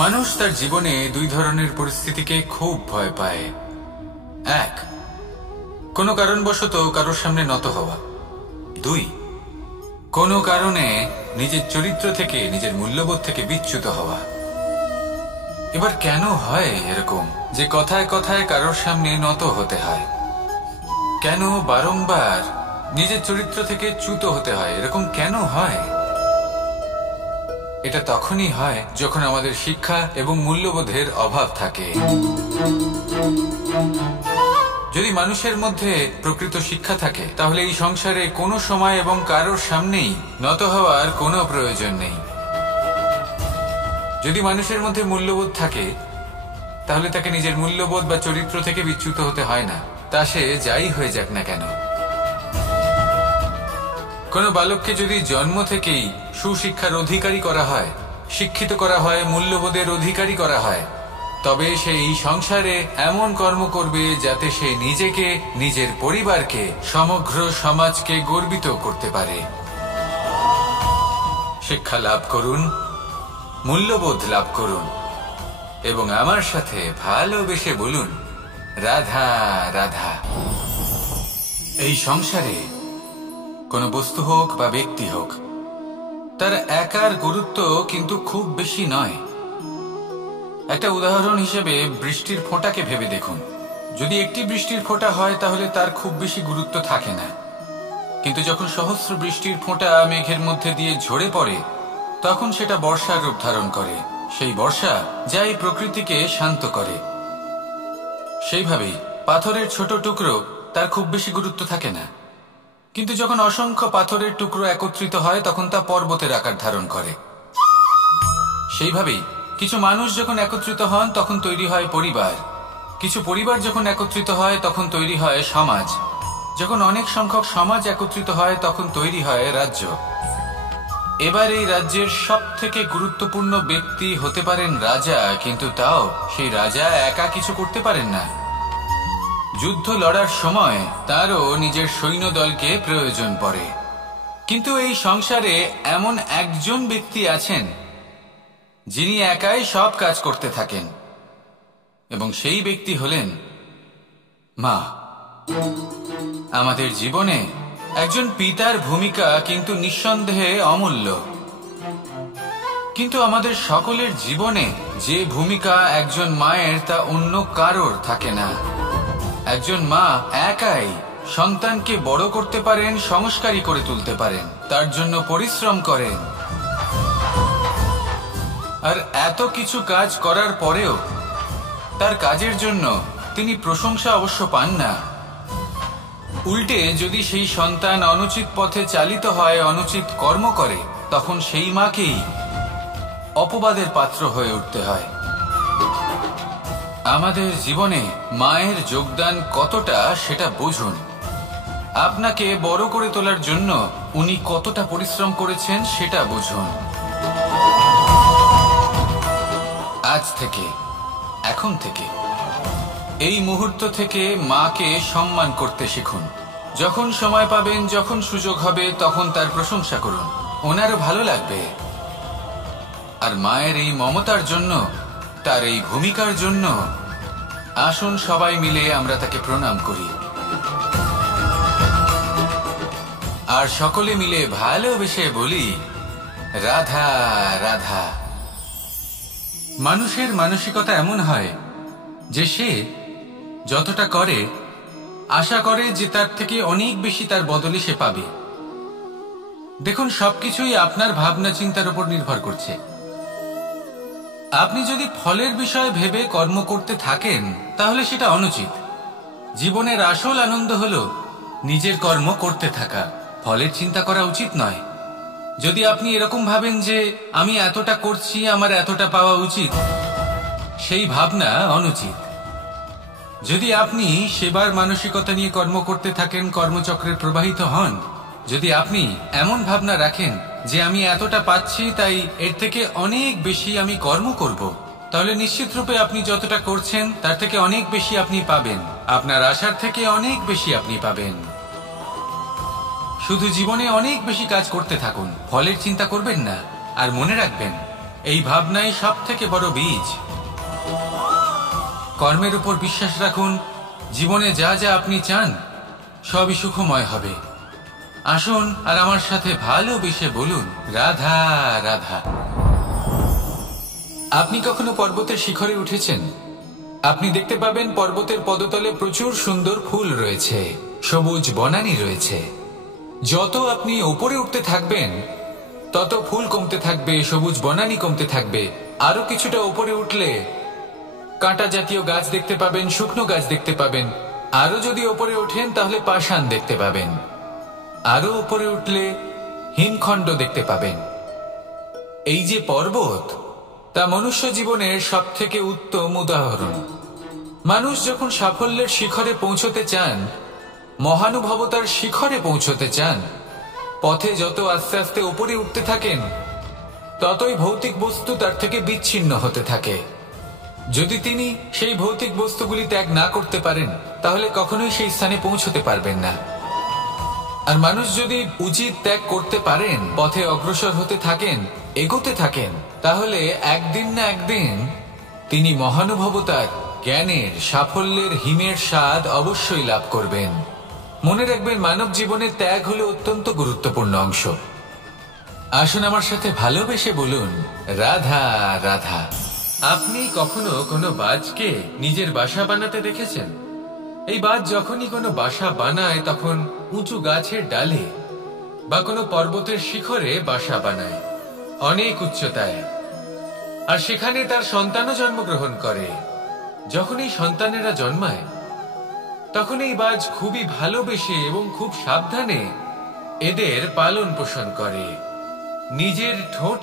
মানুষ তার জীবনে দুই ধরনের পরিস্থিতিকে খুব ভয় পায়। এক, কোনো কারণবশত কারোর সামনে নত হওয়া। দুই, কোনো কারণে নিজের চরিত্র থেকে, নিজের মূল্যবোধ থেকে বিচ্যুত হওয়া। এবার কেন হয় এরকম যে কথায় কথায় কারোর সামনে নত হতে হয়? কেন বারংবার নিজের চরিত্র থেকে চ্যুত হতে হয়? এরকম কেন হয়? এটা তখনই হয় যখন আমাদের শিক্ষা এবং মূল্যবোধের অভাব থাকে। যদি মানুষের মধ্যে প্রকৃত শিক্ষা থাকে তাহলে এই সংসারে কোনো সময় এবং কারোর সামনেই নত হওয়ার কোনো প্রয়োজন নেই। যদি মানুষের মধ্যে মূল্যবোধ থাকে তাহলে তাকে নিজের মূল্যবোধ বা চরিত্র থেকে বিচ্যুত হতে হয় না, তা সে যাই হয়ে যাক না কেন। কোনো বালককে যদি জন্ম থেকেই সুশিক্ষার অধিকারী করা হয়, শিক্ষিত করা হয়, মূল্যবোধের অধিকারী করা হয়, তবে সে এই সংসারে এমন কর্ম করবে যাতে সে নিজেকে, নিজের পরিবারকে, সমগ্র সমাজকে গর্বিত করতে পারে। শিক্ষা লাভ করুন, মূল্যবোধ লাভ করুন এবং আমার সাথে ভালোবেসে বলুন, রাধা রাধা। এই সংসারে কোনো বস্তু হোক বা ব্যক্তি হোক, তার একার গুরুত্ব কিন্তু খুব বেশি নয়। একটা উদাহরণ হিসেবে বৃষ্টির ফোঁটাকে ভেবে দেখুন। যদি একটি বৃষ্টির ফোঁটা হয় তাহলে তার খুব বেশি গুরুত্ব থাকে না, কিন্তু যখন সহস্র বৃষ্টির ফোঁটা মেঘের মধ্যে দিয়ে ঝরে পড়ে তখন সেটা বর্ষার রূপ ধারণ করে। সেই বর্ষা যা এই প্রকৃতিকে শান্ত করে। সেইভাবেই পাথরের ছোট টুকরো, তার খুব বেশি গুরুত্ব থাকে না, কিন্তু যখন অসংখ্য পাথরের টুকরো একত্রিত হয় তখন তা পর্বতের আকার ধারণ করে। সেইভাবেই কিছু মানুষ যখন একত্রিত হন তখন তৈরি হয় পরিবার, কিছু পরিবার যখন একত্রিত হয় তখন তৈরি হয় সমাজ, যখন অনেক সংখ্যক সমাজ একত্রিত হয় তখন তৈরি হয় রাজ্য। এবার এই রাজ্যের সব থেকে গুরুত্বপূর্ণ ব্যক্তি হতে পারেন রাজা, কিন্তু তাও সেই রাজা একা কিছু করতে পারেন না। যুদ্ধ লড়ার সময় তারও নিজের সৈন্যদলকে প্রয়োজন পড়ে। কিন্তু এই সংসারে এমন একজন ব্যক্তি আছেন যিনি একাই সব কাজ করতে থাকেন, এবং সেই ব্যক্তি হলেন মা। আমাদের জীবনে একজন পিতার ভূমিকা কিন্তু নিঃসন্দেহে অমূল্য, কিন্তু আমাদের সকলের জীবনে যে ভূমিকা একজন মায়ের তা অন্য কারোর থাকে না। একজন মা একাই সন্তানকে বড় করতে পারেন, সংস্কারী করে তুলতে পারেন, তার জন্য পরিশ্রম করেন। আর এত কিছু কাজ করার পরেও তার কাজের জন্য তিনি প্রশংসা অবশ্য পান না। উল্টে যদি সেই সন্তান অনুচিত পথে চালিত হয়, অনুচিত কর্ম করে, তখন সেই মাকেই অপবাদের পাত্র হয়ে উঠতে হয়। আমাদের জীবনে মায়ের যোগদান কতটা সেটা বুঝুন। আপনাকে বড় করে তোলার জন্য উনি কতটা পরিশ্রম করেছেন সেটা বুঝুন। আজ থেকে, এখন থেকে, এই মুহূর্ত থেকে মাকে সম্মান করতে শিখুন। যখন সময় পাবেন, যখন সুযোগ হবে, তখন তার প্রশংসা করুন, ওনারও ভালো লাগবে। আর মায়ের এই মমতার জন্য, তার এই ভূমিকার জন্য আসুন সবাই মিলে আমরা তাকে প্রণাম করি, আর সকলে মিলে ভালোবেসে বলি, রাধা রাধা। মানুষের মানসিকতা এমন হয় যে সে যতটা করে আশা করে যে তার থেকে অনেক বেশি তার বদলে সে পাবে। দেখুন, সবকিছুই আপনার ভাবনা চিন্তার উপর নির্ভর করছে। আপনি যদি ফলের বিষয়ে ভেবে কর্ম করতে থাকেন তাহলে সেটা অনুচিত। জীবনের আসল আনন্দ হলো নিজের কর্ম করতে থাকা, ফলের চিন্তা করা উচিত নয়। যদি আপনি এরকম ভাবেন যে আমি এতটা করছি, আমার এতটা পাওয়া উচিত, সেই ভাবনা অনুচিত। যদি আপনি সেবার মানসিকতা নিয়ে কর্ম করতে থাকেন, কর্মচক্রে প্রবাহিত হন, যদি আপনি এমন ভাবনা রাখেন যে আমি এতটা পাচ্ছি তাই এর থেকে অনেক বেশি আমি কর্ম করব, তাহলে নিশ্চিত রূপে আপনি যতটা করছেন তার থেকে অনেক বেশি আপনি পাবেন, আপনার আশার থেকে অনেক বেশি আপনি পাবেন। শুধু জীবনে অনেক বেশি কাজ করতে থাকুন, ফলের চিন্তা করবেন না। আর মনে রাখবেন, এই ভাবনাই সব থেকে বড় বীজ। কর্মের উপর বিশ্বাস রাখুন, জীবনে যা যা আপনি চান সবই সুখময় হবে। আসুন আর আমার সাথে ভালোবেসে বলুন, রাধা রাধা। আপনি কখনো পর্বতের শিখরে উঠেছেন? আপনি দেখতে পাবেন পর্বতের পদতলে প্রচুর সুন্দর ফুল রয়েছে, সবুজ বনানী রয়েছে। যত আপনি উপরে উঠতে থাকবেন তত ফুল কমতে থাকবে, সবুজ বনানী কমতে থাকবে। আরো কিছুটা উপরে উঠলে কাঁটা জাতীয় গাছ দেখতে পাবেন, শুকনো গাছ দেখতে পাবেন। আরো যদি উপরে ওঠেন তাহলে পাষাণ দেখতে পাবেন। আরো উপরে উঠলে হিমখণ্ড দেখতে পাবেন। এই যে পর্বত, তা মনুষ্য জীবনের সব থেকে উত্তম উদাহরণ। মানুষ যখন সাফল্যের শিখরে পৌঁছতে চান, মহানুভবতার শিখরে পৌঁছতে চান, পথে যত আস্তে আস্তে উপরে উঠতে থাকেন ততই ভৌতিক বস্তু তার থেকে বিচ্ছিন্ন হতে থাকে। যদি তিনি সেই ভৌতিক বস্তুগুলি ত্যাগ না করতে পারেন তাহলে কখনোই সেই স্থানে পৌঁছতে পারবেন না। আর মানুষ যদি উচিত ত্যাগ করতে পারেন, পথে অগ্রসর হতে থাকেন, এগোতে থাকেন, তাহলে একদিন না একদিন তিনি মহানুভবতার, জ্ঞানের, সাফল্যের হিমের স্বাদ অবশ্যই লাভ করবেন। মনে রাখবেন, মানব জীবনের ত্যাগ হলো অত্যন্ত গুরুত্বপূর্ণ অংশ। আসুন আমার সাথে ভালোবেসে বলুন, রাধা রাধা। আপনি কখনো কোনো বাজকে নিজের বাসা বানাতে দেখেছেন? এই বাজ যখনই কোনো বাসা বানায় তখন উঁচু গাছের ডালে বা কোনো পর্বতের শিখরে বাসা বানায়, অনেক উচ্চতায়। আর সেখানে তার সন্তানও জন্মগ্রহণ করে। যখন এই সন্তানেরা জন্মায় তখন এই বাজ খুবই ভালোবেসে এবং খুব সাবধানে এদের পালন পোষণ করে। নিজের ঠোঁট